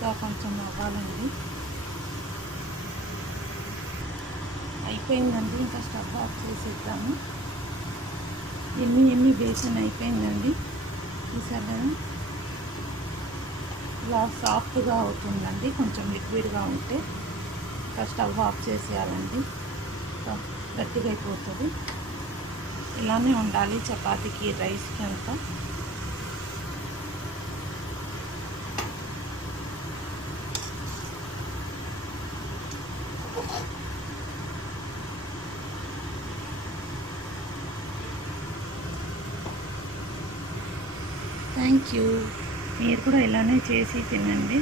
ఇంకా కొంచెం అవ్వాలండి. అయిపోయిందండి, ఇంకా స్టవ్ ఆఫ్ చేసేద్దాము. ఎన్ని బేసన్ అయిపోయిందండి. చూసారా ఇలా సాఫ్ట్గా అవుతుందండి. కొంచెం లిక్విడ్గా ఉంటే ఇంకా స్టవ్ ఆఫ్ చేసేయాలండి, గట్టిగా అయిపోతుంది. ఇలానే ఉండాలి చపాతీకి, రైస్కి అంతా. Thank you. మీరు కూడా ఇలానే చేసి తినండి.